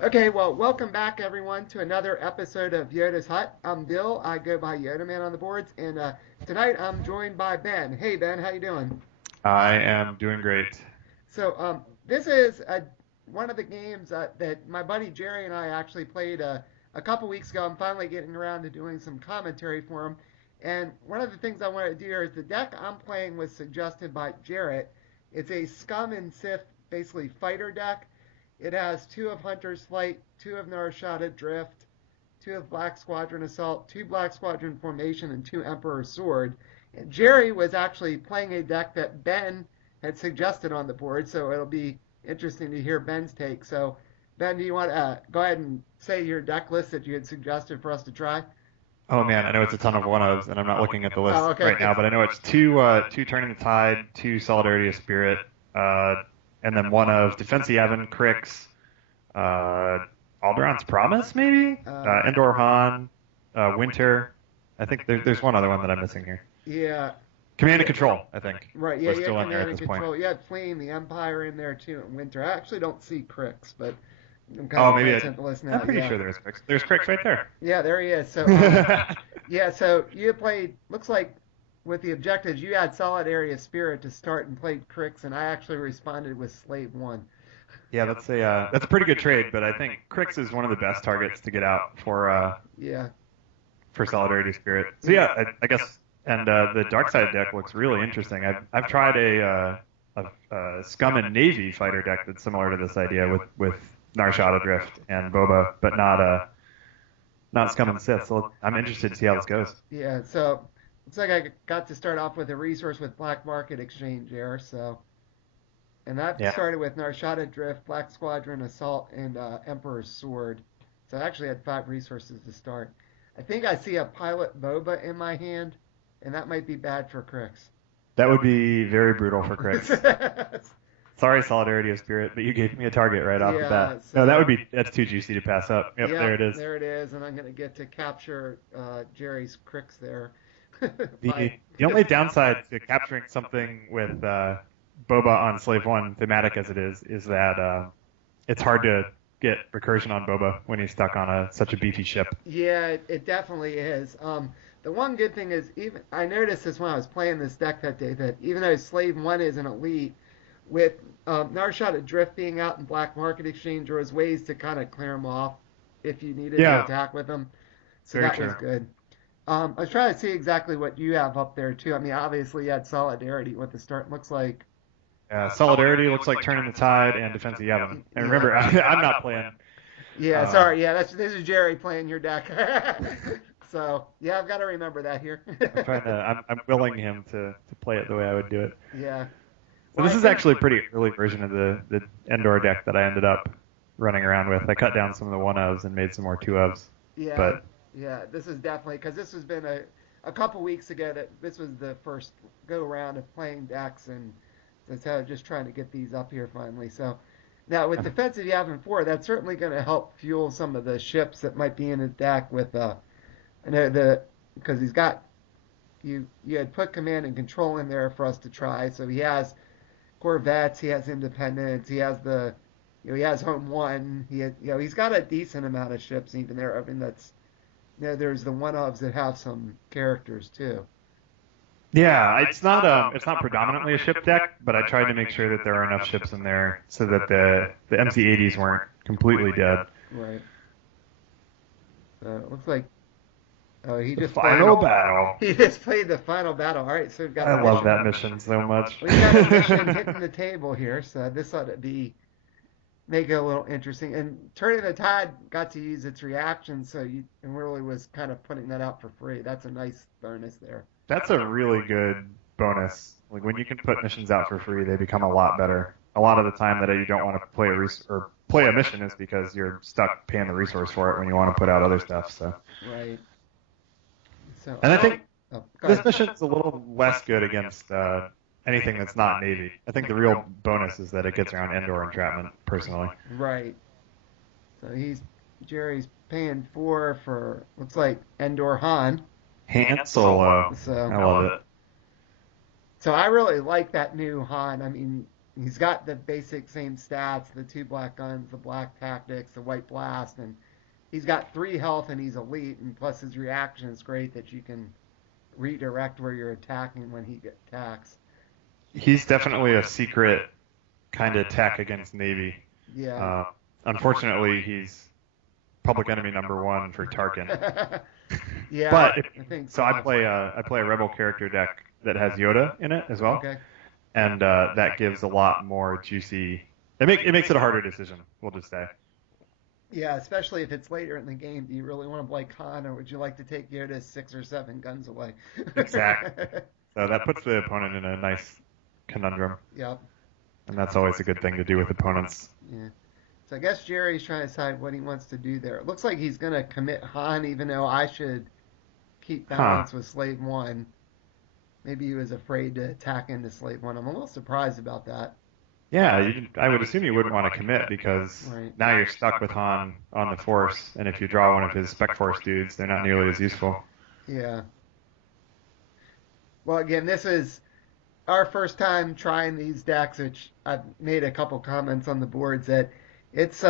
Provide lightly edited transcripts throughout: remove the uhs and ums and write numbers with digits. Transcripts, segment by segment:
Okay, well, welcome back everyone to another episode of Yoda's Hut. I'm Bill. I go by Yodaman on the boards, and tonight I'm joined by Ben. Hey Ben, how you doing? I am doing great. So this is one of the games that my buddy Jerry and I actually played a couple weeks ago. I'm finally getting around to doing some commentary for him, and one of the things I wanted to do here is the deck I'm playing was suggested by Jarrett. It's a Scum and Sith, basically fighter deck. It has two of Hunter's Flight, two of Narashada Drift, two of Black Squadron Assault, two Black Squadron Formation, and two Emperor's Sword. And Jerry was actually playing a deck that Ben had suggested on the board, so it'll be interesting to hear Ben's take. So, Ben, do you want to go ahead and say your deck list that you had suggested for us to try? Oh man, I know it's a ton of one-ofs, and I'm not looking at the Oh, list okay. right now, but I know it's two Turning the Tide, two Solidarity of Spirit, uh, and then one of Defense Yavin, Crix, uh, Alderon's Promise, maybe? Uh, Endor Han, Winter. I think there's one other one that I'm missing here. yeah, Command and yeah, Control, I think. right. Yeah, We're you had still in there Command at and this point. Control. You had Fleeing the Empire in there too in Winter. I actually don't see Crix, but I'm kind Oh, of maybe glancing at the list I'm now. pretty Yeah. sure there's Crix. There's Crix right there. Yeah, there he is. So, yeah, so you played, looks like with the objectives, you had Solid Area Spirit to start and played Crix, and I actually responded with Slave 1. Yeah, that's a pretty good trade, but I think Crix is one of the best targets to get out Yeah, for Solidarity Spirit. So yeah, yeah, I guess, and the Dark Side deck looks really interesting. I've tried a Scum and Navy fighter deck that's similar to this idea with Narshada Drift and Boba, but not Scum and Sith. So I'm interested to see how this goes. yeah. So, looks like I got to start off with a resource with Black Market Exchange there, so. And that Yeah, started with Narshada Drift, Black Squadron Assault, and Emperor's Sword. So I actually had five resources to start. I think I see a Pilot Boba in my hand, and that might be bad for Crix. that would be very brutal for Crix. Sorry, Solidarity of Spirit, but you gave me a target right off the bat. Yeah, No, so that's too juicy to pass up. Yep, there yep, it is. there it is, and I'm gonna get to capture Jerry's Crix there. The By the only downside to capturing something with Boba on Slave One, thematic as it is that it's hard to get recursion on Boba when he's stuck on such a beefy ship. Yeah, it definitely is. The one good thing is even I noticed this when I was playing this deck that day that even though Slave One is an elite, with Narshot Adrift being out in Black Market Exchange, there was ways to kind of clear them off if you needed to Yeah, attack with them. So very that was true. good. I was trying to see exactly what you have up there too. I mean, obviously you had Solidarity. What the start looks like. Solidarity looks like turning the tide and defensive Yavin. And Yeah. remember, I'm not playing. Yeah. Um, Sorry. Yeah. This is Jerry playing your deck. So yeah, I've got to remember that here. I'm willing him to play it the way I would do it. Yeah. So Well, I this is think. actually a pretty early version of the Endor deck that I ended up running around with. I cut down some of the one ofs and made some more two ofs, Yeah, but yeah. This is definitely because this has been a couple weeks ago that this was the first go round of playing decks, and so just trying to get these up here finally. So now with defensive Yavin 4, that's certainly going to help fuel some of the ships that might be in his deck. With I know the because he's got you had put command and control in there for us to try. So he has Corvettes, he has Independence, he has the he has Home One. He's got a decent amount of ships even there. I mean that's there's the one ofs that have some characters too. yeah, it's not predominantly a ship deck, but I tried to make sure that there are enough ships in there so that the MC80s weren't completely dead. Right. It looks like he The just played. final battle. He just played the final battle. All right, so we've got a I love mission. that mission so much. We've got a mission hitting the table here, so this ought to be make it a little interesting. And turning the tide got to use its reaction, so you and really was kind of putting that out for free. That's a nice bonus there. That's a really good bonus. Like when you can put missions out for free, they become a lot better. A lot of the time that you don't want to play or play a mission is because you're stuck paying the resource for it when you want to put out other stuff. So, Right. So and I think go this ahead. mission's a little less good against anything that's not Navy. I think the real bonus is that it gets around Endor entrapment, personally. Right. So Jerry's paying for looks like Endor Han. Han Solo. So I love it. so I really like that new Han. I mean, he's got the basic same stats: the 2 black guns, the black tactics, the white blast, and he's got 3 health and he's elite. And plus his reaction is great that you can redirect where you're attacking when he attacks. He's definitely a secret kind of tech against Navy. Yeah. Unfortunately, he's public enemy #1 for Tarkin. Yeah, But I think so. I play a rebel character deck that has Yoda in it as well, Okay. and that gives a lot more juicy. It makes it a harder decision. We'll just say. Yeah, especially if it's later in the game. Do you really want to play Khan, or would you like to take Yoda's 6 or 7 guns away? Exactly. So that puts the opponent in a nice conundrum, Yep. and that's always a good thing to do with opponents. Yeah. So I guess Jerry's trying to decide what he wants to do there. It looks like he's going to commit Han, even though I should keep Huh. balance with Slave 1. Maybe he was afraid to attack into Slave 1. I'm a little surprised about that. Yeah, I would assume you wouldn't want to commit because Right. now you're stuck with Han on the Force, and if you draw one of his Spec Force dudes, they're not nearly as useful. Yeah. Well, again, this is our first time trying these decks, which I've made a couple comments on the boards that it's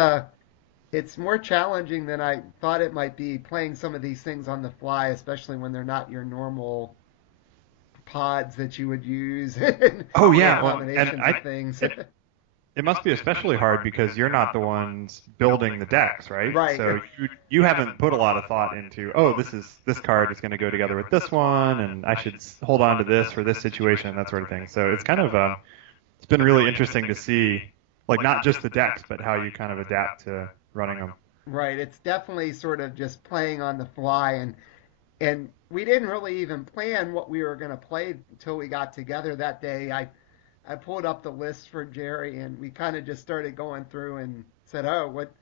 it's more challenging than I thought it might be playing some of these things on the fly, especially when they're not your normal pods that you would use and Oh yeah, well, combinations and of things. it must be especially hard because you're not the ones building the decks, right? Right. So you haven't put a lot of thought into, oh, this card is going to go together with this one, and I should hold on to this for this situation, that sort of thing. So it's kind of it's been really interesting to see, like not just the decks, but how you kind of adapt to running them. Right. It's definitely sort of just playing on the fly, and we didn't really even plan what we were going to play until we got together that day. I pulled up the list for Jerry, and we kind of just started going through and said, "Oh, what?"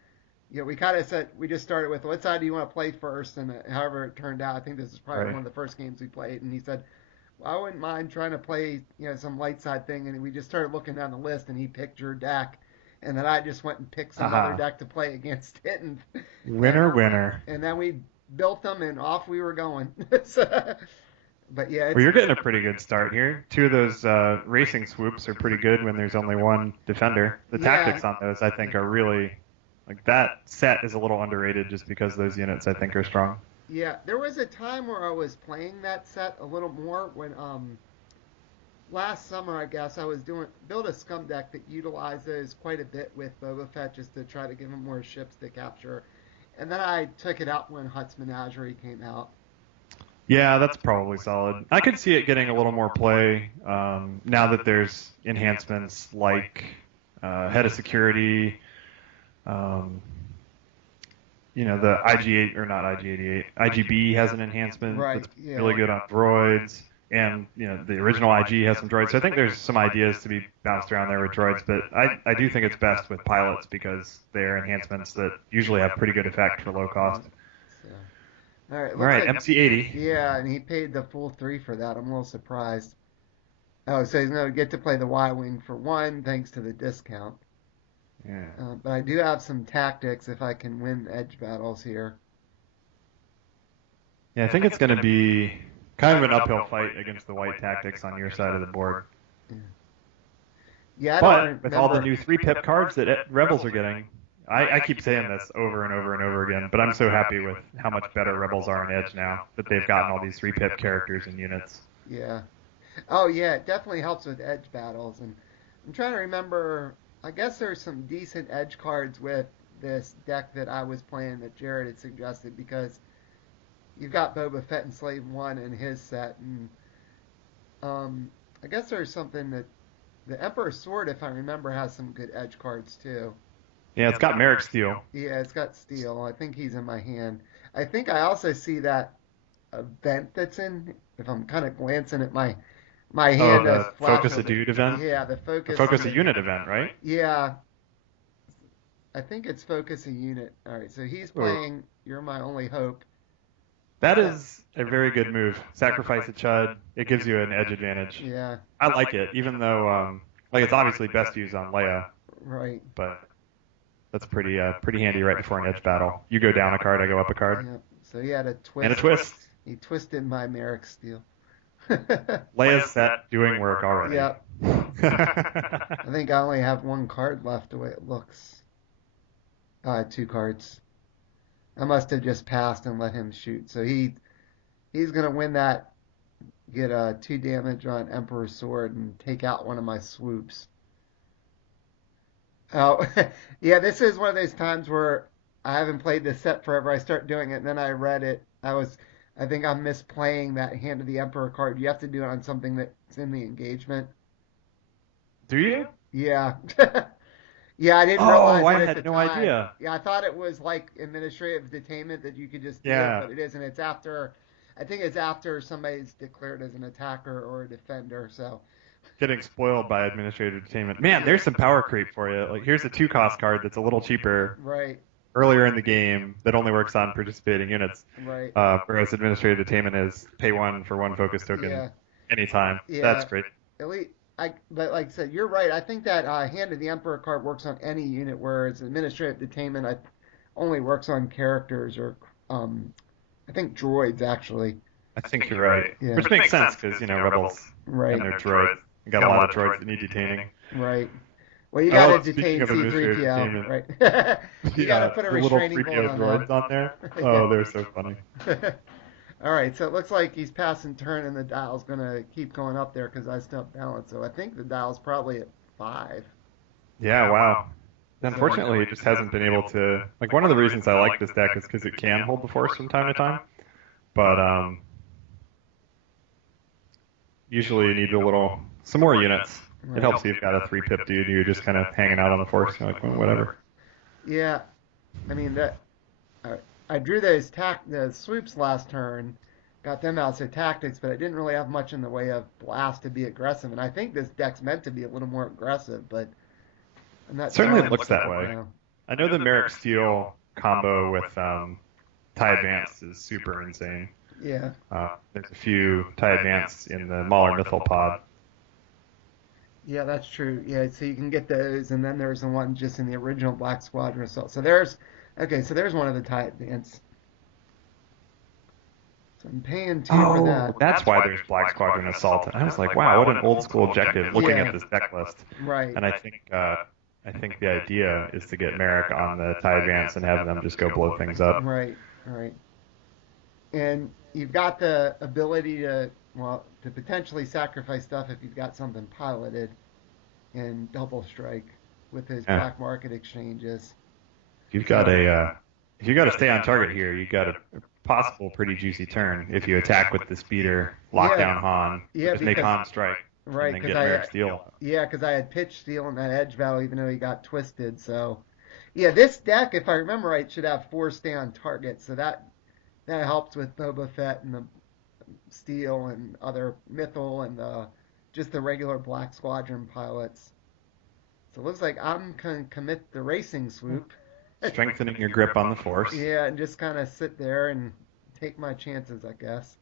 You know, we kind of said we just started with, "What side do you want to play first?" And however it turned out, I think this is probably Right. one of the first games we played. And he said, "Well, I wouldn't mind trying to play, some light side thing." And we just started looking down the list, and he picked your deck, and then I just went and picked some other Aha. deck to play against it, and Winner, winner. and then we built them, and off we were going. So, but yeah, Well, you're getting a pretty good start here. 2 of those racing swoops are pretty good when there's only one defender. The tactics on those, I think, are really like that set is a little underrated just because those units, I think, are strong. yeah. There was a time where I was playing that set a little more when last summer, I guess I was build a scum deck that utilizes quite a bit with Boba Fett just to try to give him more ships to capture. And then I took it out when Hutt's Menagerie came out. Yeah, that's probably solid. I could see it getting a little more play now that there's enhancements like head of security, um, the IG8 or not IG88, IGB has an enhancement Right, that's yeah. really good on droids, and the original IG has some droids. So I think there's some ideas to be bounced around there with droids, but I do think it's best with pilots because they're enhancements that usually have pretty good effect for low cost. So, all right, All right, like, MC80. yeah, and he paid the full 3 for that. I'm a little surprised. Oh, so he's going to get to play the Y-Wing for 1 thanks to the discount. Yeah. But I do have some tactics if I can win edge battles here. Yeah, I think it's going to be kind of an uphill fight against the white tactics on your side of the board. Yeah, I don't But with all the remember. new 3-pip cards that Rebels are getting, I keep saying this over and over and over again, but I'm so happy with how much better Rebels are in Edge now that they've gotten all these 3-pip characters and units. Yeah. Oh, yeah, it definitely helps with edge battles. And I'm trying to remember. I guess there's some decent edge cards with this deck that I was playing that Jared had suggested because you've got Boba Fett and Slave 1 in his set. And I guess there's something that the Emperor's Sword, if I remember, has some good edge cards too. Yeah, it's got Merrick Steel. Yeah, it's got steel. I think he's in my hand. I think I also see that event that's in. If I'm kind of glancing at my Oh, hand, does the flash Focus a over. Dude event? Yeah, the The focus. Focus a Unit event, right? Yeah, I think it's focus a unit. All right, so he's Ooh. playing. You're my only hope. That is a very good move. Sacrifice a Chud. It gives you an edge advantage. Yeah, I like it, even though it's obviously best used on Leia, right. but that's pretty handy right before an edge battle. You go down a card, I go up a card, Yep. So he had a twist. and a twist. He twisted my Merrick Steel. Leia's set doing work already. Yep. I think I only have one card left the way it looks. Two cards. I must have just passed and let him shoot. So he's gonna win that, get 2 damage on Emperor's Sword and take out one of my swoops. Oh, yeah, this is one of those times where I haven't played this set forever. I start doing it, and then I read it. I think I'm misplaying that Hand of the Emperor card. You have to do it on something that's in the engagement. Do you? Yeah. Yeah, I didn't realize Oh, I it at the had no time. idea. Yeah, I thought it was like administrative detainment that you could just do it, Yeah, but it isn't. It's after, I think it's after somebody's declared as an attacker or a defender. So, getting spoiled by administrative detainment. Man, there's some power creep for you. Like, here's a 2 cost card that's a little cheaper right, earlier in the game that only works on participating units. right. Whereas administrative detainment is pay 1 for 1 focus token Yeah, anytime. That's yeah. great. At least, but like I said, you're right. I think that Hand of the Emperor card works on any unit, whereas administrative detainment only works on characters or, um, I think droids actually. I think you're right. Yeah, Which makes sense because, rebels and right, their droids. You got a lot of droids that need detaining. right. Well, you got Oh, to speaking detain of administrative C-3PO, detainment, right? You got to yeah, put a the little restraining bolt 3PO on droids on there. that. Oh, they're so funny. All right, so it looks like he's passing turn, and the dial's gonna keep going up there because I still have balance. So I think the dial's probably at 5. Yeah, wow. So Unfortunately, it just hasn't been able to. Like, one of the reasons I like this deck is because it can hold the Force from time to time. But usually you need some more units. It right, helps you if you've got a 3-pip dude. You're just kind of hanging out on the Force. You're like, well, whatever. yeah. I mean that I drew those the swoops last turn, got them out so tactics, but I didn't really have much in the way of blast to be aggressive. And I think this deck's meant to be a little more aggressive, but I'm not Certainly telling it looks that way. now. I know the Merrick Steel combo with TIE Advance is super insane. Yeah. There's a few TIE Advance in the Mauler Mythal pod. Yeah, that's true. Yeah, so you can get those, and then there's the one just in the original Black Squadron assault. So there's okay, so there's one of the TIE Advance. So I'm paying 2 for Oh, that. that's why there's Black Squadron Assault. And I was like, wow, what an old school objective looking Yeah, at this deck list. right, And I think the idea is to get Merrick on the TIE Advance and have them just go blow things up. right, right. And you've got the ability to, well, to potentially sacrifice stuff if you've got something piloted in double strike with those Yeah. black market exchanges. You've got So, if you got to stay on target here, you've got a possible pretty juicy turn if you attack with the speeder, lock yeah, down Han, yeah, just make because Han strike, and right, then because get Merrick Steel. yeah, because I had pitch steal in that edge value, even though he got twisted. So, yeah, this deck, if I remember right, should have 4 stay on target. So that helps with Boba Fett and the Steel and other Mythal and just the regular Black Squadron pilots. So it looks like I'm gonna commit the racing swoop. Strengthening your grip on the Force. Yeah, and just kind of sit there and take my chances, I guess.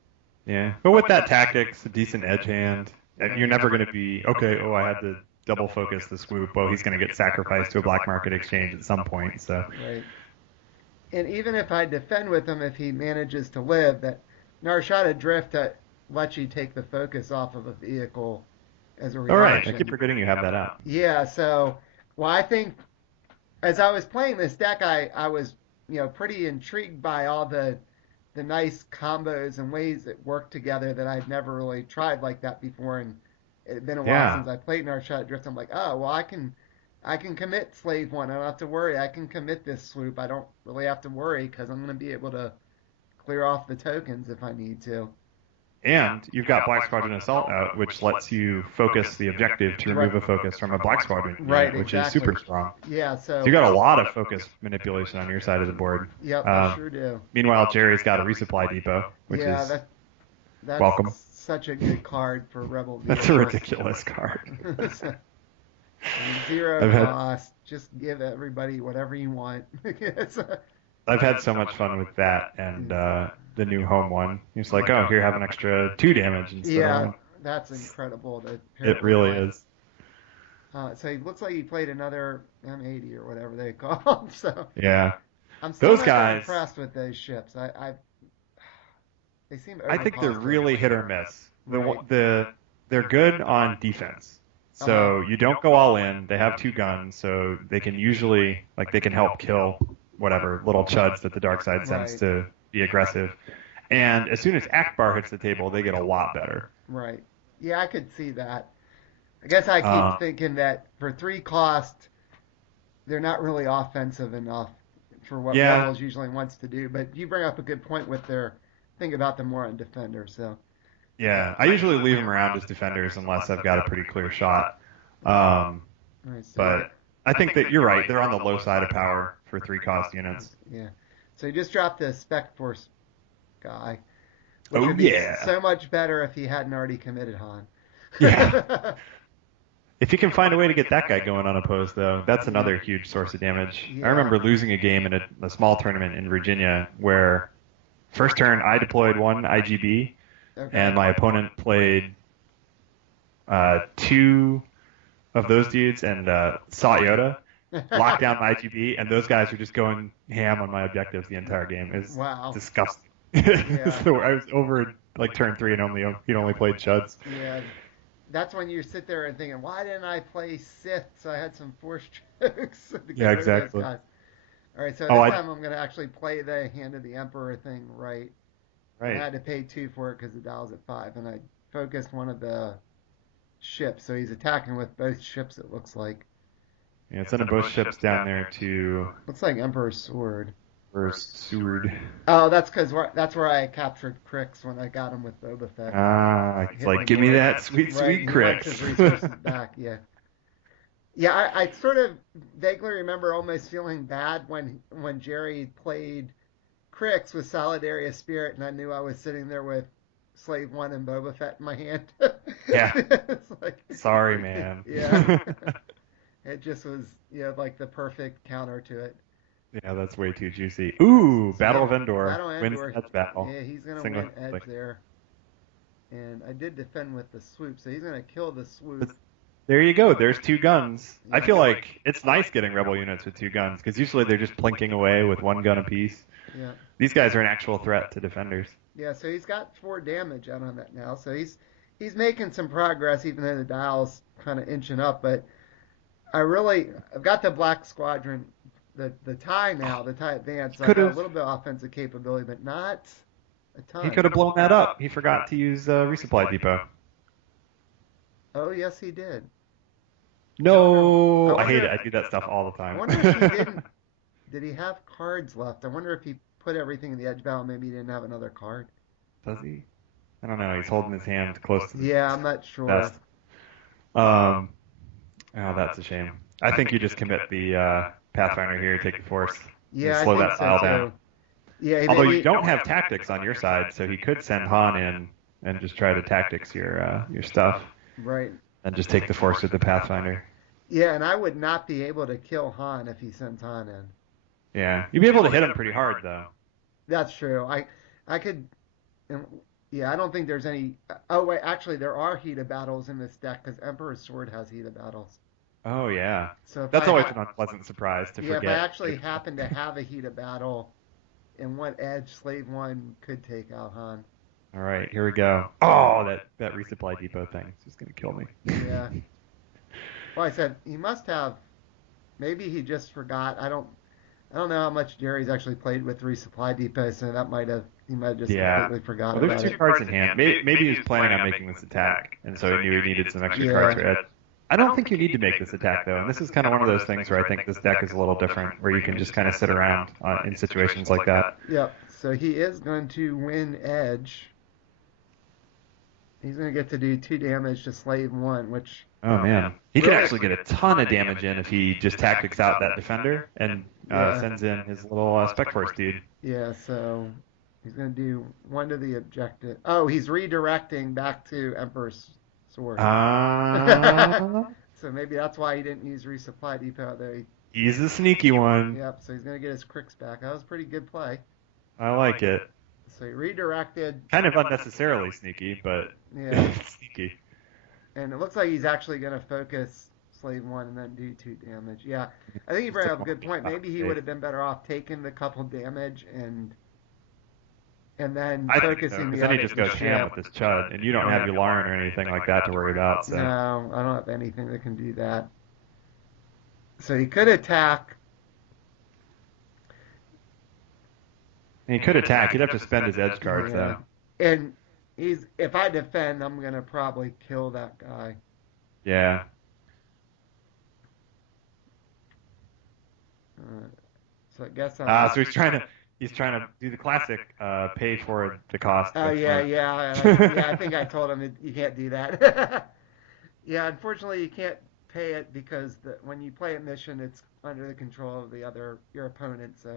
Yeah, but with that tactics, a decent edge hand, you're Right, never going to be okay. Oh, I had to double focus the swoop. Oh, he's going to get sacrificed to a black market exchange at some point. So, right. And even if I defend with him, if he manages to live, that Narshada Drift lets you take the focus off of a vehicle as a all right, I keep reaction. forgetting you have that out. Yeah, so, well, I think as I was playing this deck, I was, pretty intrigued by all the nice combos and ways that work together that I'd never really tried like that before. And it had been a while Yeah, since I played Narshada Drift. I'm like, oh, well, I can commit Slave One. I don't have to worry. I can commit this swoop. I don't really have to worry because I'm going to be able to clear off the tokens if I need to. and you've got Black Squadron Assault out, which lets you focus the objective to Right, remove a focus from a Black Squadron right, unit, which is exactly. super strong. Yeah, So you got a lot of focus manipulation on your side of the board. yep, I sure do. Meanwhile, Jerry's got a resupply depot, which Yeah, is that's welcome. such a good card for Rebel That's a vehicles. ridiculous card. Zero I've had cost. Just give everybody whatever you want. I've had so much fun with that and the new home one. It's like, oh, here, have an extra 2 damage instead of Yeah, 1. that's incredible to pair It it with really one. is. So it looks like he played another M80 or whatever they call them. So Yeah. I'm still Those not that guys, impressed with those ships. They seem I think they're overcosted. really hit or miss. Right. they're good on defense. Uh-huh. So you don't go all in. They have two guns, so they can usually they can help kill whatever little chuds that the dark side sends Right. to be aggressive. And as soon as Akbar hits the table, they get a lot better. Right. Yeah, I could see that. I guess I keep Um, thinking that for 3 cost, they're not really offensive enough for what yeah, Rebels usually wants to do. But you bring up a good point with their think about them more on defender. So yeah. I usually leave them around as defenders unless I've got a pretty clear shot. Um, all right, so but I think that you're right. They're on the low side of power for 3 cost units. yeah, so he just dropped the Spec Force guy, which Oh would be yeah, so much better if he hadn't already committed Han. yeah. If you can find a way to get that guy going unopposed, though, that's Yeah. another huge source of damage. I Yeah. remember losing a game in a small tournament in Virginia where first turn I deployed one IGB Okay. and my opponent played two of those dudes and saw Yoda, locked down my IGB, and those guys were just going ham on my objectives the entire game. It was Wow. disgusting. Yeah. So I was over like turn 3 and he'd only played chuds. Yeah. That's when you sit there and thinking, why didn't I play Sith so I had some force chokes to get Yeah, rid of those exactly. guys? All right, so Oh, this I time I'm going to actually play the Hand of the Emperor thing right. And I right. had to pay 2 for it because the dial's at 5. And I focused one of the ships. So he's attacking with both ships, it looks like. Yeah, sending both ships down there to Looks like Emperor's Sword. Seward. Oh, that's where I captured Crix when I got him with Boba Fett. Ah, it's Hit like, my give me boy. that sweet, Right, sweet he wants his resources Crix. back, yeah. Yeah, I sort of vaguely remember almost feeling bad when Jerry played Crix with Solidaria Spirit, and I knew I was sitting there with Slave One and Boba Fett in my hand. Yeah, It's like, sorry, man. yeah, it just was, like the perfect counter to it. Yeah, that's way too juicy. All right, Ooh, so Battle yeah, of Endor Battle wins Endor. that battle. Yeah, he's gonna Single win edge there, and I did defend with the swoop, so he's gonna kill the swoop. There you go. There's two guns. I Yeah, feel like it's nice getting rebel units with two guns because usually they're just plinking away with one gun apiece. yeah, These guys are an actual threat to defenders. yeah. So he's got 4 damage out on that now. So he's making some progress, even though the dial's kind of inching up. But I've got the Black Squadron, the tie now, the tie advance. So I've Could got a have. little bit of offensive capability, but not a He ton. could have blown that up. He forgot to use resupply depot. Oh yes, he did. I No, I hate wonder. it. I do that stuff all the I time. wonder if he didn't. Did he have cards left? I wonder if he put everything in the edge battle. Maybe he didn't have another card. Does he? I don't know. He's holding his hand close to the Yeah, I'm not sure. vest. Um, oh, that's a shame. I think you just commit the Pathfinder here, take the force, and Yeah, I slow think that so file too. down. Yeah, Although you don't have tactics on your side, so he could send Han in and just try to tactics your stuff, right. and just take the force with the Pathfinder. Yeah, and I would not be able to kill Han if he sends Han in. Yeah, you'd be able to hit him pretty hard though. That's true. I could. um, Yeah, I don't think there's any. Oh wait, actually there are heated battles in this deck because Emperor's Sword has heated battles. Oh yeah, So if that's I always ha- an unpleasant surprise to yeah, if I forget. actually happen to have a heated battle in one edge, Slave One could take out Han. All right, here we go. Oh, that resupply depot thing is just gonna kill me. Yeah. Well, I said he must have. Maybe he just forgot. I don't know how much Jerry's actually played with resupply depots, so he might have just Yeah. completely forgot Well, there's about two it. cards in hand. Maybe he was planning on making this attack, and so he knew he needed some extra cards Yeah. for edge. I don't think you need to make this attack though, and this is kind of one of those things where I think this deck is a little different, where you can just kind of sit around in situations like that. Yep. So he is going to win edge. He's going to get to do 2 damage to Slave One, which Oh man, he could Really? actually get a ton of damage in if he just tactics out that defender and Yeah. sends in his little Spec Force dude. yeah. So he's going to do 1 to the objective. Oh, he's redirecting back to Emperor's Sword. Ah, So maybe that's why he didn't use resupply depot there. he's a sneaky one. Yep. So he's going to get his Crix back. That was a pretty good play. I like it. So he redirected. Kind of unnecessarily sneaky, but Yeah. sneaky. And it looks like he's actually going to focus Slave One and then do 2 damage. Yeah, I think you bring up a good point. Maybe he would have been better off taking the couple damage and and then I think so, focusing because me then he on just the goes ham ship. with this chud, and you don't have your Lauren or anything like that to worry about. So No, I don't have anything that can do that. So he could attack. and he could attack. He'd have to spend his edge cards Yeah, though. and he's if I defend, I'm gonna probably kill that guy. Yeah. Uh, so I guess So he's trying to do the classic pay for the cost Oh with yeah, Merc. yeah. I think I told him that you can't do that. Yeah, unfortunately, you can't pay it because when you play a mission, it's under the control of your opponent, so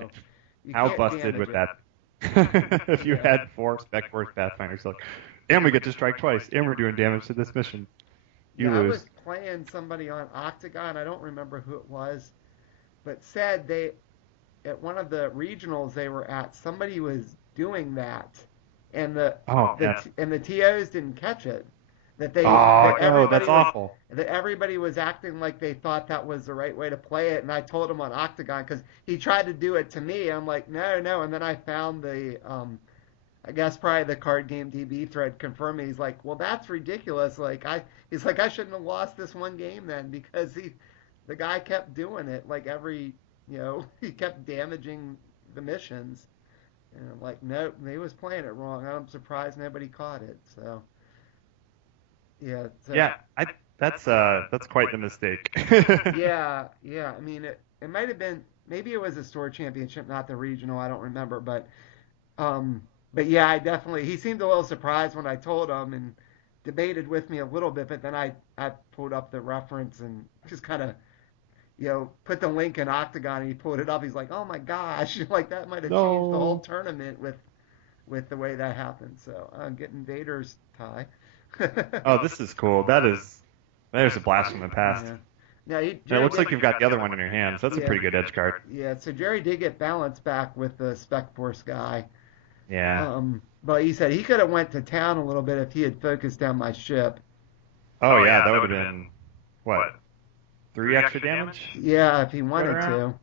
you How can't busted damage would it. that? If you Yeah, had four Spec Force Pathfinders, like, and we get to strike twice, and we're doing damage to this mission, you yeah. I was lose. playing somebody on Octagon. I don't remember who it was, but said they at one of the regionals they were at, somebody was doing that, and Oh man. the TOs didn't catch it. Oh no, that's awful. That everybody was acting like they thought that was the right way to play it, and I told him on Octagon because he tried to do it to me. I'm like, no, no, and then I found I guess probably the card game DB thread confirming. He's like, well, that's ridiculous. He's like, I shouldn't have lost this one game then because the guy kept doing it like he kept damaging the missions, and I'm like, nope, he was playing it wrong. I'm surprised nobody caught it. So yeah, Yeah, that's quite the mistake. yeah, yeah. I mean, it might have been maybe it was a store championship, not the regional. I don't remember, um, but yeah, I definitely he seemed a little surprised when I told him and debated with me a little bit, but then I pulled up the reference and just kind of put the link in Octagon and he pulled it up. He's like, oh my gosh, like that might have changed the whole No. tournament with the way that happened. So I'm getting Vader's tie. Oh, this is cool. There's a blast from the past. Yeah. Now And it Jerry looks did. like you've got the other one in your hands. That's a Yeah. pretty good edge card. Yeah. So Jerry did get balance back with the Spec Force guy. Yeah. But he said he could have went to town a little bit if he had focused down my ship. Oh yeah, that would have been what, 3 extra damage? Yeah, if he Right wanted around? to,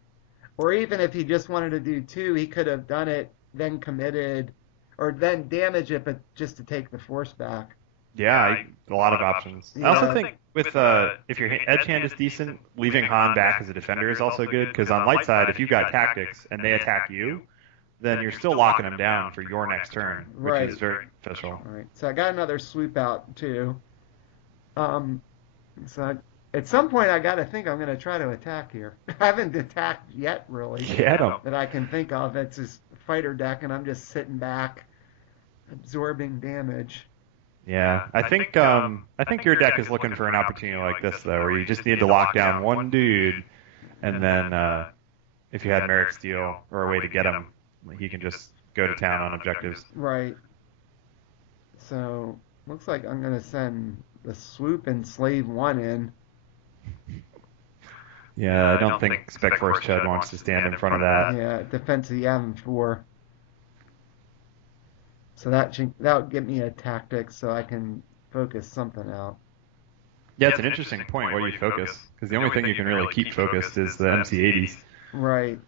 or even if he just wanted to do two, he could have done it, then committed, or then damage it, but just to take the force back. Yeah, a lot of options. I also Yeah. think with if your edge hand is decent, leaving Han back as a defender is also good because on light side, if you've got tactics and they attack you, then you're still locking them down for your next turn, which Right. is very beneficial. All right. So I got another swoop out too. Um, so at some point I got to think I'm going to try to attack here. I haven't attacked yet, really, Get 'em. that I can think of. It's just fighter deck, and I'm just sitting back, absorbing damage. Yeah, I think your deck is looking for an opportunity like this though, where you just need to lock down one dude, and then if you had Merrick Steel or a way to get him, he can just go to town on objectives. Right. So looks like I'm going to send the swoop and slave one in. Yeah, I don't think Spec Force Chud wants to stand in front of that. Yeah, defensive Yavin 4. So that would give me a tactic so I can focus something out. Yeah, it's an interesting point where you focus, because the only thing you can really keep focused is the MC80s. Right.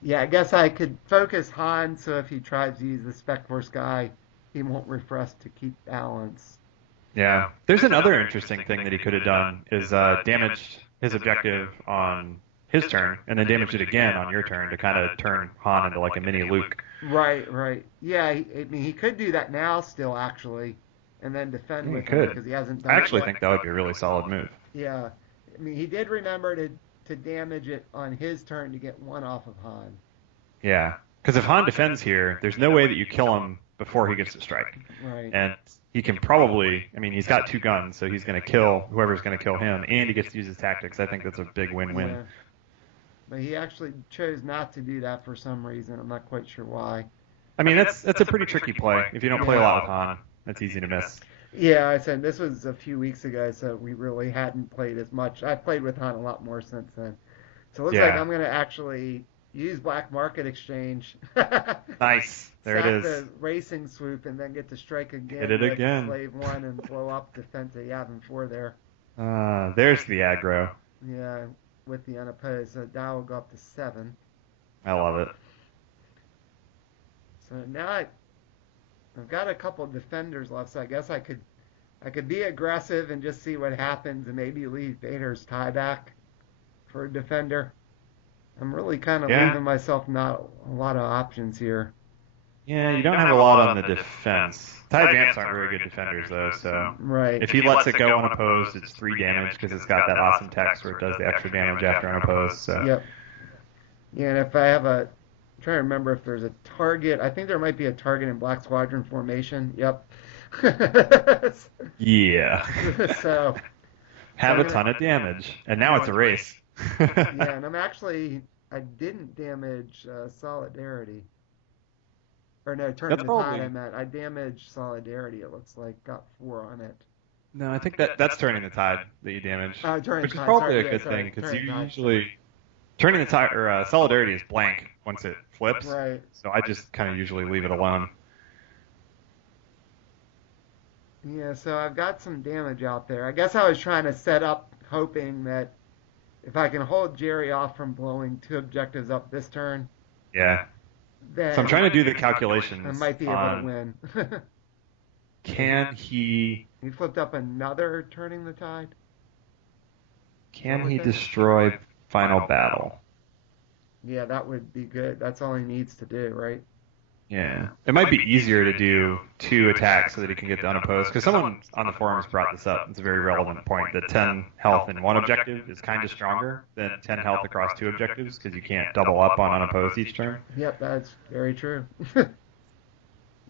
Yeah, I guess I could focus Han so if he tries to use the Spec Force guy, he won't refresh to keep balance. Yeah, there's another interesting thing that he could have done is damaged his objective on his turn, and then damaged it again on your turn to kind of turn Han into like a mini Luke. Right, right. Yeah, I mean, he could do that now still, actually, and then defend Yeah, he with him could. because he hasn't I done it actually yet. think that would be a really solid move. Yeah. I mean, he did remember to damage it on his turn to get one off of Han. Yeah, because if Han defends here, there's no way that you kill him before he gets to strike. Right. And he can probably, I mean, he's got 2 guns, so he's going to kill whoever's going to kill him, and he gets to use his tactics. I think that's a big win-win. Yeah. But he actually chose not to do that for some reason. I'm not quite sure why. I mean, that's a pretty tricky play. If you don't play a lot with Han, that's easy to miss. Yeah, I said this was a few weeks ago, so we really hadn't played as much. I've played with Han a lot more since then. So it looks like Yeah. I'm going to actually use Black Market Exchange. Nice. There it Sack is. the racing swoop and then get to strike again. Hit it with again. Slave 1 and blow up Defense Yavin 4 there. There's the aggro. Yeah, with the unopposed. So Dow will go up to 7. I love it. So now I've got a couple of defenders left, so I guess I could be aggressive and just see what happens and maybe leave Vader's tie back for a defender. I'm really kind of Yeah. leaving myself not a lot of options here. Yeah, you don't have a lot on the defense. TIE Vamps aren't very good defenders, though, so Right. if he lets it go unopposed, it's 3 damage because it's got that awesome text where it does the extra damage after unopposed. So. Yep. Yeah, and if I have I'm trying to remember if there's a target. I think there might be a target in Black Squadron formation. Yep. Yeah. So. Have a ton of damage, and now it's a race. Yeah, and I didn't damage Solidarity. Or no, Turn the Tide I meant. I damaged Solidarity, it looks like. Got 4 on it. No, I think that's Turning the Tide that you damaged. Which is Tide, probably sorry, a good sorry, thing, because you Turning Tide. usually... Turning the Tide, or Solidarity is blank once it flips. Right. So I just kind of usually leave it alone. Yeah, so I've got some damage out there. I guess I was trying to set up, hoping that if I can hold Jerry off from blowing 2 objectives up this turn, Yeah. then So I'm trying to do the calculations I might be able to win. Can he He flipped up another Turning the Tide. destroy Final Battle? Yeah, that would be good. That's all he needs to do, right? Yeah. It might be easier to do 2 attacks so that he can get the unopposed, because someone on the forums brought this up. It's a very relevant point, that 10 health in 1 objective is kind of stronger than 10 health across 2 objectives, because you can't double up on unopposed each turn. Yep, that's very true.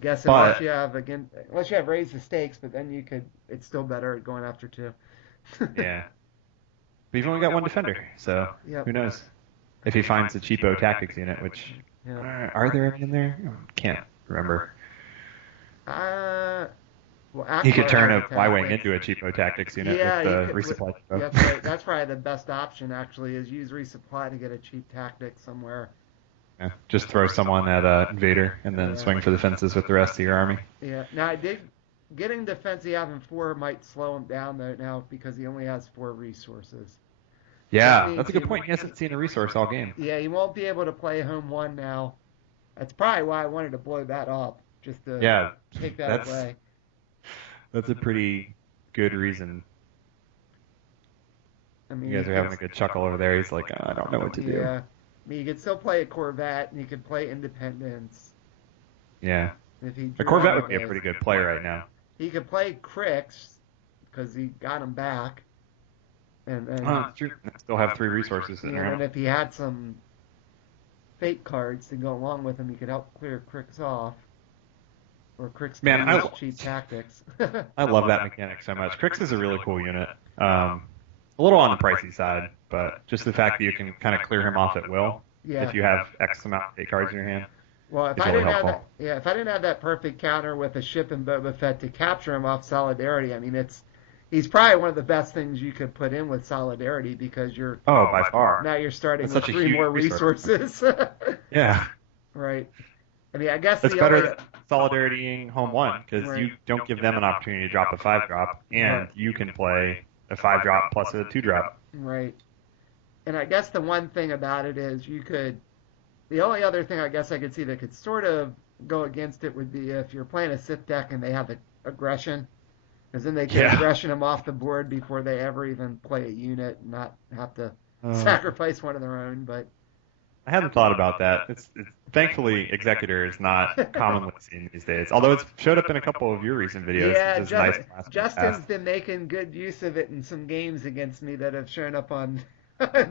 Guess But- unless you have raised the stakes, but then it's still better at going after 2. Yeah. But you've only got 1 defender, so Yep. who knows? If he finds the cheapo tactics unit, which... Yeah. Are there any in there? Can't remember. Well, He could turn a Aqua Y-Wing Tactics. into a cheapo tactics unit Yeah, with you the could- resupply cheapo. That's right. That's probably the best option, actually, is use resupply to get a cheap tactic somewhere. Yeah, just throw someone at Invader and then Yeah. swing for the fences with the rest of your army. Yeah. Now, getting defense having 4 might slow him down, though, now, because he only has 4 resources. Yeah, means that's a good he- point. He hasn't seen a resource all game. Yeah, he won't be able to play home 1 now. That's probably why I wanted to blow that up, just to Yeah, take that that's away. that's a pretty good reason. I mean, You guys he are having could- a good chuckle over there. He's like, I don't know what to do. Yeah. I mean, you could still play a Corvette, and you could play Independence. Yeah. If he A drew Corvette one would of be a those. pretty good play right now. He could play Crix, because he got him back. And then, Oh, that's true. Still have 3 resources sitting and around. if he had some fake cards to go along with him, he could help clear Crix off. Or Crix Man, can I use lo- cheap tactics. I love that mechanic so much. Crix is a really cool unit. A little on the pricey side, but just the fact that you can kind of clear him off at will Yeah. if you have X amount of 8 cards in your hand. Well, if It's I really didn't have that, helpful. if I didn't have that perfect counter with a ship and Boba Fett to capture him off Solidarity, I mean, he's probably one of the best things you could put in with Solidarity, because Oh, by far. now you're starting That's with such a 3 huge more resource. resources. Yeah. Right. I mean, I guess That's the better only, than Solidaritying home 1, because Right. you don't give them an opportunity to drop a 5-drop, and Right. you can play a 5-drop plus a 2-drop. right. And I guess the one thing about it is the only other thing I guess I could see that could sort of go against it would be if you're playing a Sith deck and they have aggression, because then they can Yeah. aggression them off the board before they ever even play a unit and not have to sacrifice one of their own. But I hadn't thought about that. Thankfully, Executor is not commonly seen these days, although it's showed up in a couple of your recent videos. yeah, which is nice to ask Justin's past. been making good use of it in some games against me that have shown up on Oh man,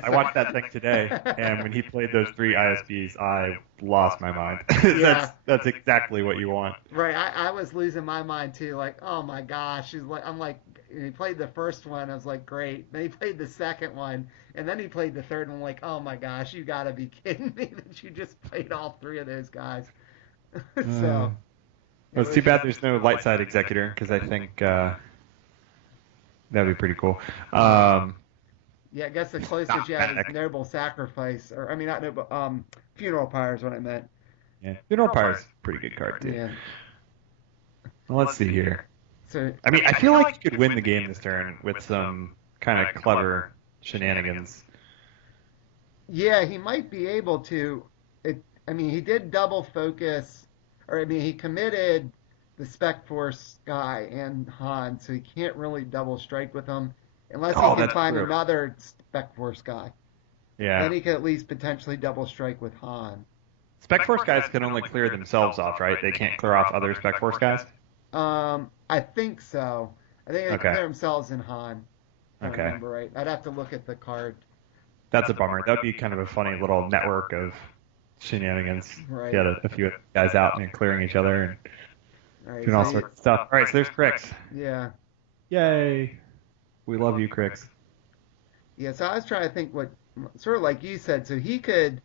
videos. I watched that thing today, and when he played those 3 ISBs, I lost my mind. Yeah. That's exactly what you want. Right, I was losing my mind too. Like, oh my gosh, I'm like, he played the first one. I was like, great. Then he played the second one, and then he played the third one. Like, oh my gosh, you gotta be kidding me that you just played all 3 of those guys. So. Well, it's too bad there's no light side Executor, because I think that'd be pretty cool. Yeah, I guess the closest you have is Noble Sacrifice, or I mean not Noble, Funeral Pyre is what I meant. Yeah, Funeral Pyre is a pretty good card too. Yeah. Well, let's see here. So I mean, I feel like you could win the game this turn with some kind of clever shenanigans. yeah, he might be able to. I mean, he did double focus, or I mean, he committed the Spec Force guy and Han, so he can't really double strike with him unless he Oh, can that's find true. another Spec Force guy. Then Yeah. he could at least potentially double strike with Han. Spec Force guys can only clear themselves off, right? They can't clear off other Spec Force guys? I think so. I think they Okay. clear themselves in Han, if I Okay. remember right. I'd have to look at the card. That's a bummer. That would be kind of a funny little network of shenanigans. If you Right. had a few guys out and clearing each other and All right. doing So all sorts of stuff. All right, so there's Crix. yeah, Yay. We love you, Crix. yeah. So I was trying to think what sort of like you said. So he could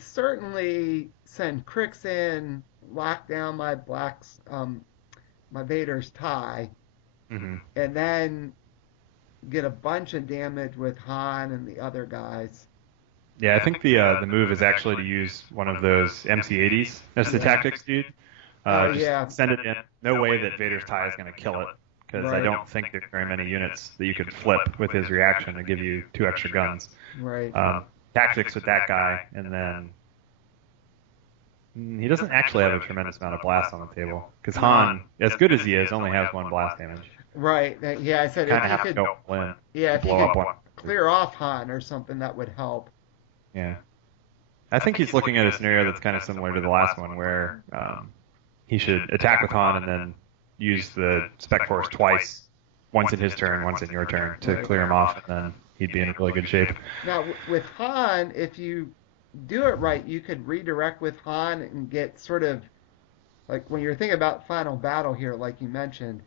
certainly send Crix in, lock down my blacks, my Vader's tie, Hmm. and then get a bunch of damage with Han and the other guys. Yeah, I think the move is actually to use one of those MC-80s as the Yeah. tactics dude. Oh Just yeah. send it in. No way that Vader's tie is going to kill it, because I Right. don't think there's very many units that you could flip with his reaction and give you 2 extra guns. Right. Tactics with that guy, and then he doesn't actually have a tremendous amount of blast on the table, because No. Han, as good as he is, only has 1 blast damage. Right. Yeah. I said if Kind of he have to could. go all in Yeah. to If he blow could up one. clear off Han or something, that would help. Yeah. I think he's looking at a scenario that's kind of similar to the last one, where he should attack with Han and then use the Spec Force twice, once in his turn, once in your turn, to Right. clear him off, and then he'd be in really good shape. Now with Han, if you do it right, you could redirect with Han and get sort of like when you're thinking about final battle here, like you mentioned,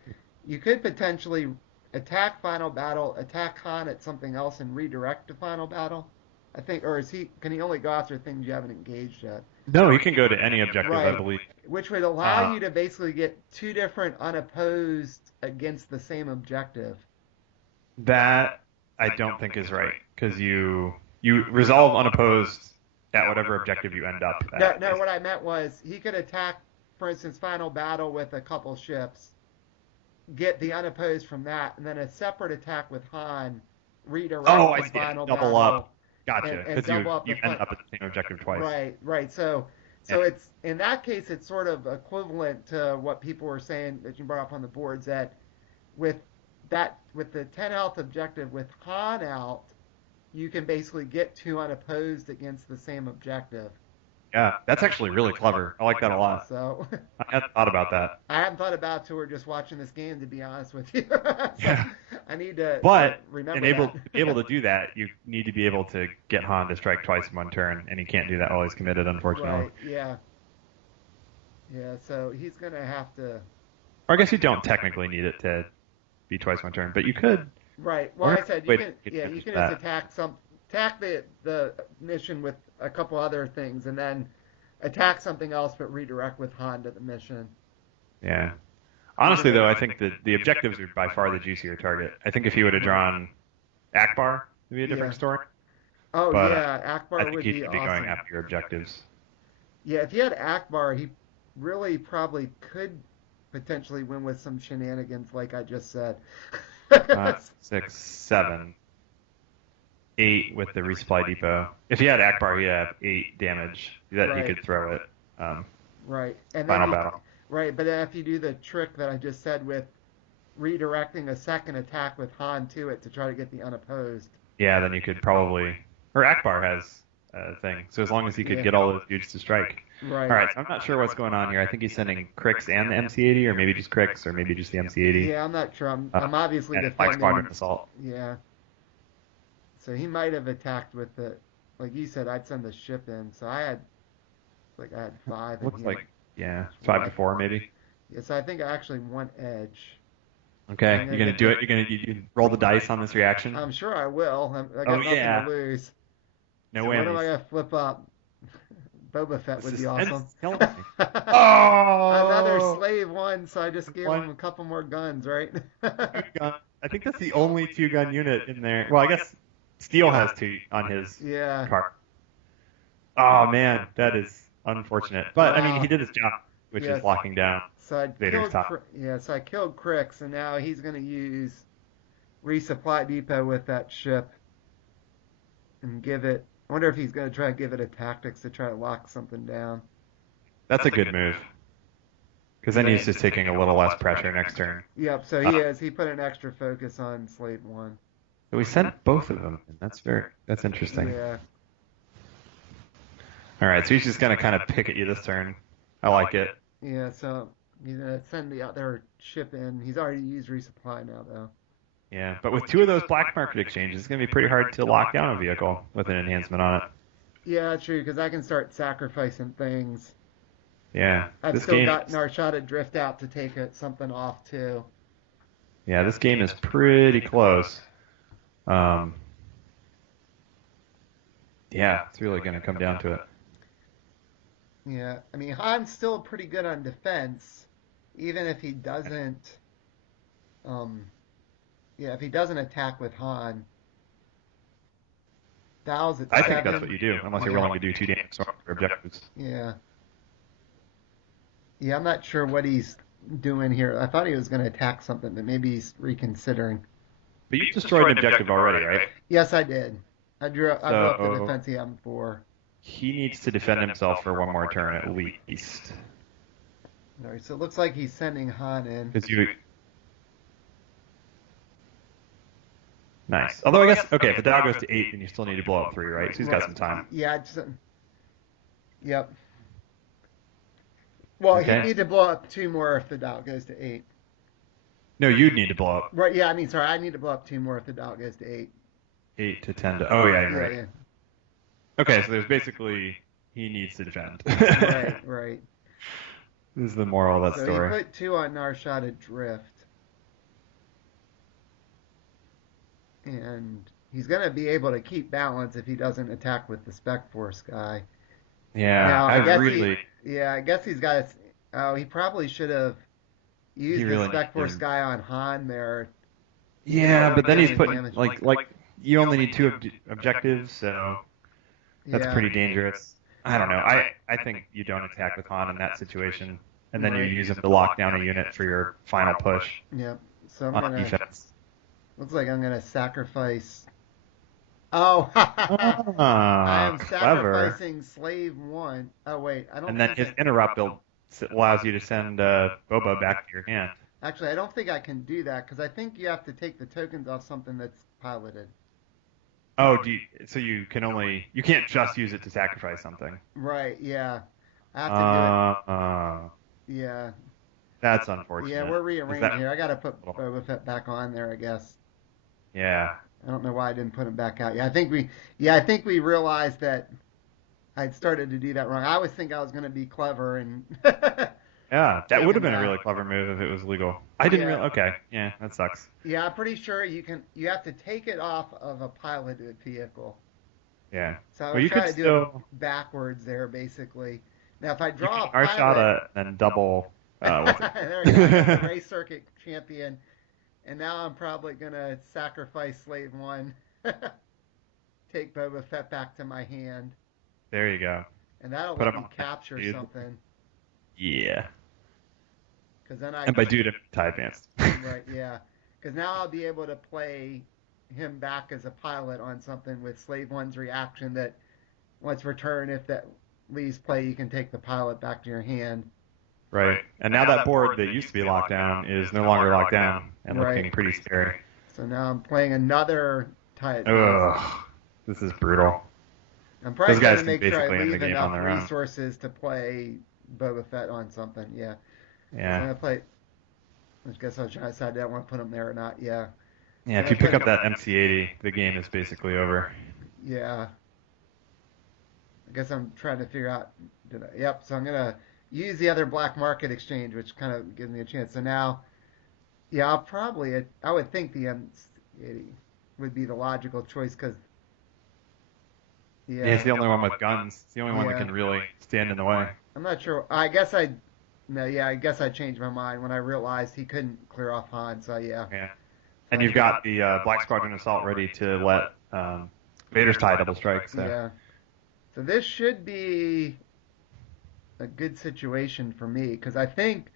you could potentially attack final battle, attack Han at something else, and redirect to final battle. I think, or is he? Can he only go after things you haven't engaged yet? No, he can go to any objective, I Right, believe. which would allow Uh, you to basically get two different unopposed against the same objective. that I don't think is right, because you resolve unopposed at whatever objective you end up No, at. no. What I meant was he could attack, for instance, final battle with a couple ships, get the unopposed from that, and then a separate attack with Han, Oh, redirect I to see. final Double battle, up. Gotcha. and Because you double up the you end up at the same objective twice. right, right. So, Yeah. so it's in that case, it's sort of equivalent to what people were saying that you brought up on the boards that with with the 10 health objective with Han out, you can basically get two unopposed against the same objective. Yeah, that's actually really clever. I like that a lot. So I hadn't thought about that. I hadn't thought about it till we're just watching this game, to be honest with you. So Yeah. I need to But remember to be able that. to do that, you need to be able to get Han to strike twice in one turn, and he can't do that while he's committed, unfortunately. Right, yeah. Yeah, so he's going to have to. Or I guess you don't technically need it to be twice one turn, but you could. Right. Well, Or I said you wait, can. get Yeah, you finished can just that. attack the mission with a couple other things, and then attack something else, but redirect with Han to the mission. Yeah. Honestly, though, I think that the objectives are by far the juicier target. I think if he would have Right. drawn Akbar, it'd be a Yeah. different story. Oh But yeah, I Akbar think would he be should be going awesome. after your objectives. Yeah, if he had Akbar, he really probably could potentially win with some shenanigans, like I just said. 6, 7, 8 with the resupply depot. If he had Akbar, he'd have 8 damage that he Right. could throw at Right, and then final you battle. right, but then if you do the trick that I just said with redirecting a second attack with Han to it to try to get the unopposed. Yeah, then you could probably. Or Akbar has a thing. So as long as he could Yeah. get all those dudes to strike. Right. All right, so I'm not sure what's going on here. I think he's sending Crix and the MC-80, or maybe just Crix, or maybe just the MC-80. Yeah, I'm not sure. I'm obviously And Flight Squadron defending. Assault. Yeah. So he might have attacked with the, like you said, I'd send the ship in. So I had 5. And Looks he had, like, yeah, 5 to 4 maybe. yeah, so I think I actually want edge. Okay, I'm you're gonna gonna get do the- it. You roll the dice on this reaction. I'm sure I will. I got Oh, nothing yeah. to lose. No So what am I whammies. gonna flip up? Boba Fett would be Suspense awesome. is killing me. Another Oh, slave one, so I just gave One- him a couple more guns, right? two-gun. I think that's the only 2-gun unit in there. Well, I guess Steel has 2 on his Yeah. card. Oh man, that is unfortunate. But I mean, he did his job, which Yes. is locking down. So I Vader's killed, top. so I killed Crix, and now he's gonna use resupply depot with that ship and give it. I wonder if he's going to try to give it a tactics to try to lock something down. That's a good move because then he's just taking a little less pressure next turn. Yep, so Uh, he is. He put an extra focus on Slave 1. so we sent both of them. That's interesting. Yeah, All right, so he's just gonna kind of pick at you this turn. I like it. yeah, so he's going to send the other ship in. He's already used resupply now, though. Yeah, but with two of those black market exchanges, it's gonna be pretty hard to lock down a vehicle with an enhancement on it. Yeah, true, because I can start sacrificing things. Yeah, I've this still game. got Narshada Drift out to take something off, too. Yeah, this game is pretty close. Um, yeah, it's really gonna come down to it. Yeah, I mean, Han's still pretty good on defense, even if he doesn't, um, yeah, if he doesn't attack with Han. Dow's at I think that's what 7. you do, unless you're willing to do two damage for objectives. Yeah. Yeah, I'm not sure what he's doing here. I thought he was going to attack something, but maybe he's reconsidering. But you destroyed an objective already, right? Yes, I did. I blew up the So defense he had before. he needs to defend himself for one more turn at least. All right, so it looks like he's sending Han in. Because you. Nice. Although I guess, okay, if the Dow goes to 8, then you still need to blow up 3, right? So he's got some time. Yeah, yep. Well, Okay. he'd need to blow up 2 more if the Dow goes to 8. No, you'd need to blow up Right, yeah, I mean, sorry, I need to blow up 2 more if the Dow goes to 8. 8 to 10 to. Oh, yeah, you're Yeah, right. yeah. Okay, so there's basically. He needs to defend. Right, right. This is the moral of that So story. he put 2 on Narshada Drift. And he's going to be able to keep balance if he doesn't attack with the Spec Force guy. Yeah, Now, I guess really. I guess he's got. Oh, he probably should have used He the really Spec Force didn't. guy on Han there. Yeah, but then he's putting Damage. like you only need two objectives, so that's Yeah, pretty dangerous. I don't know. I think you don't attack with Han in that situation, and then you Right. use him to lock down a unit for your final push yeah. So I'm on gonna. defense. Looks like I'm gonna sacrifice. Oh, I am Ah, clever. sacrificing Slave 1. Oh wait, I don't. And then think his I- interrupt build allows you to send Boba back to your hand. Actually, I don't think I can do that because I think you have to take the tokens off something that's piloted. Oh, so you can't just use it to sacrifice something. Right? Yeah, I have to Uh, do it. Yeah, that's unfortunate. yeah. We're 'Cause rearranging that- here. I gotta put Boba Fett back on there. I guess. Yeah. I don't know why I didn't put him back out. I think we realized that I'd started to do that wrong. I always think I was going to be clever and Yeah, that take would have him been a really out. clever move if it was legal. I didn't Yeah. really. Okay, yeah, that sucks. Yeah, I'm pretty sure you have to take it off of a piloted vehicle. Yeah. So I Well, was you trying could to do it still backshot there, basically. Now, if I you draw a can pilot, Arshada and then double. What's there you go, I got the it? race circuit champion, and now I'm probably gonna sacrifice Slave 1, take Boba Fett back to my hand, There you go. and that'll Put let him me on capture dude. something. Yeah. Because then I And by dude, I mean tie advanced. right, yeah. Because now I'll be able to play him back as a pilot on something with Slave One's reaction that once returned, if that leaves play, you can take the pilot back to your hand. Right. And now that board that used to be locked down is no longer locked down and Right. looking pretty scary. So now I'm playing another tie. Ugh. This is brutal. I'm probably Those going guys to can make sure I basically end the leave game enough on their own. resources to play Boba Fett on something. Yeah. So I'm Yeah. gonna play. I guess I was trying to decide I want to put him there or not. Yeah. Yeah, if you pick up that MC80, the game is basically over. Yeah. I guess I'm trying to figure out. Yep. So I'm gonna use the other black market exchange, which kind of gives me a chance. So now, yeah, I would think the M80 would be the logical choice because. Yeah, it's the only one with guns. It's the only one that Yeah. can really stand in the way. I'm not sure. I guess I. No, yeah, I guess I changed my mind when I realized he couldn't clear off Han. So yeah. Yeah. And you've got the Black Squadron Assault ready to let Vader's tie double strike. So. Yeah. So this should be a good situation for me because I think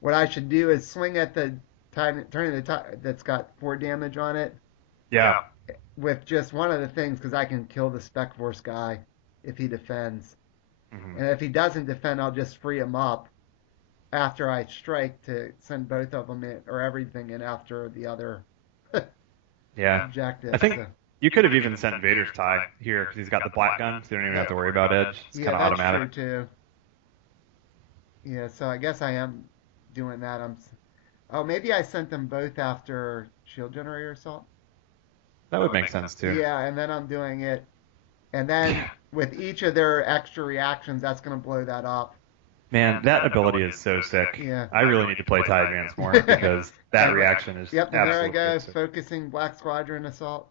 what I should do is swing at the turning the tie that's got 4 damage on it. Yeah. with just one of the things because I can kill the Spec Force guy if he defends. Hmm. And if he doesn't defend, I'll just free him up after I strike to send both of them in or everything in after the other Yeah. I objective. think So you could have even sent Vader's tie here because he's got the black gun, so you don't even have that, to worry about edge. It's yeah, kind of that's automatic. true too. Yeah, so I guess I am doing that. Oh, maybe I sent them both after Shield Generator Assault. That would make sense too. Yeah, and then I'm doing it, and then with each of their extra reactions, that's gonna blow that up. Man, that ability is so sick. Yeah. I really need to play tie advance more because that And reaction is yep, and there I absolutely go, sick. focusing Black Squadron Assault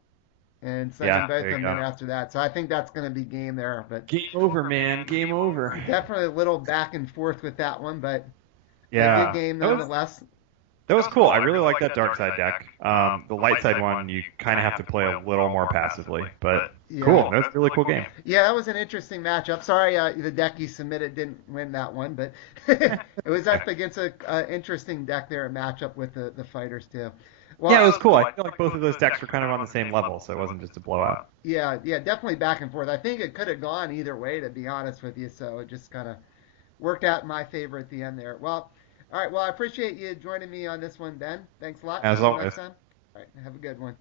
and sending Yeah, both there of you them in go. after that. So I think that's gonna be game there, but Game over, man. Game over. definitely a little back and forth with that one, but a good Yeah, game that was nonetheless. that was cool. I really like that dark side deck. The light side one, you kind of have to play a little more passively, but Yeah. cool. That was a really cool game. Yeah, that was an interesting matchup. Sorry, the deck you submitted didn't win that one, but it was up against a interesting deck there, a matchup with the fighters too. Yeah, it Well, was cool. I feel like both of those decks were kind of on the same level, so it wasn't just a blowout. yeah, yeah, definitely back and forth. I think it could have gone either way, to be honest with you. So it just kind of worked out in my favor at the end there. Well, all right. Well, I appreciate you joining me on this one, Ben. Thanks a lot. As Until next always. time. All right. Have a good one.